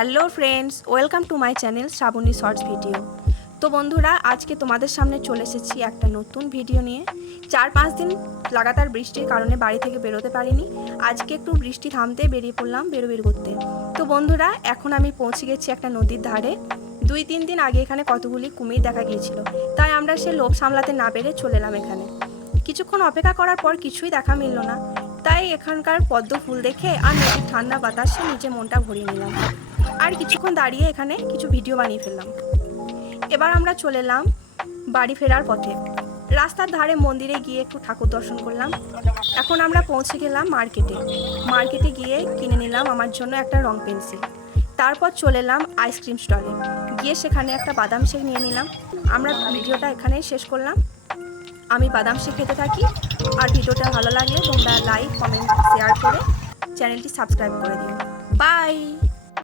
Hello friends, welcome to my channel Shrabani shorts video. তো বন্ধুরা, আজকে তোমাদের সামনে চলে এসেছি একটা নতুন ভিডিও নিয়ে। 4-5 দিন লাগাতার বৃষ্টির কারণে বাড়ি থেকে বেরোতে পারিনি। আজকে একটু বৃষ্টি থামতে বেরিয়ে পড়লাম বেরোবের করতে। তো বন্ধুরা, এখন আমি পৌঁছে গেছি একটা নদীর ধারে। 2-3 দিন আগে এখানে কতগুলি কুমির দেখা গিয়েছিল, তাই আমরা সে লোভ সামলাতে না পেরে চলে এলাম এখানে। কিছুক্ষণ অপেক্ষা করার পর কিছুই দেখা মিলল না, তাই এখানকার পদ্ম ফুল দেখে আর নদীর ঠান্ডা বাতাসে নিজে মনটা ভরিয়ে নিলাম। আর কিছুক্ষণ দাঁড়িয়ে এখানে কিছু ভিডিও বানিয়ে ফেললাম। এবার আমরা চলে এলাম বাড়ি ফেরার পথে। রাস্তার ধারে মন্দিরে গিয়ে একটু ঠাকুর দর্শন করলাম। এখন আমরা পৌঁছে গেলাম মার্কেটে গিয়ে কিনে নিলাম আমার জন্য একটা রং পেন্সিল। তারপর চলে এলাম আইসক্রিম স্টলে, গিয়ে সেখানে একটা বাদাম শেক নিয়ে নিলাম। আমরা ভিডিওটা এখানেই শেষ করলাম। আমি বাদাম শেক খেতে থাকি। আর ভিডিওটা ভালো লাগলে তোমরা লাইক, কমেন্ট, শেয়ার করে চ্যানেলটি সাবস্ক্রাইব করে দিও। বাই।